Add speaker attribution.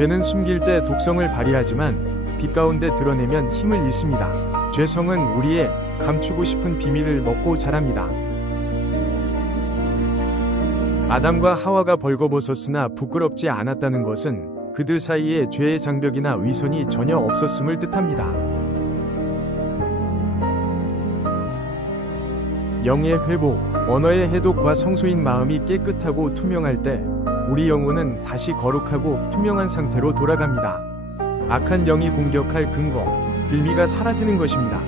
Speaker 1: 죄는 숨길 때 독성을 발휘하지만 빛 가운데 드러내면 힘을 잃습니다. 죄성은 우리의 감추고 싶은 비밀을 먹고 자랍니다. 아담과 하와가 벌거벗었으나 부끄럽지 않았다는 것은 그들 사이에 죄의 장벽이나 위선이 전혀 없었음을 뜻합니다. 영의 회복, 언어의 해독과 성소인 마음이 깨끗하고 투명할 때 우리 영혼은 다시 거룩하고 투명한 상태로 돌아갑니다. 악한 영이 공격할 근거, 빌미가 사라지는 것입니다.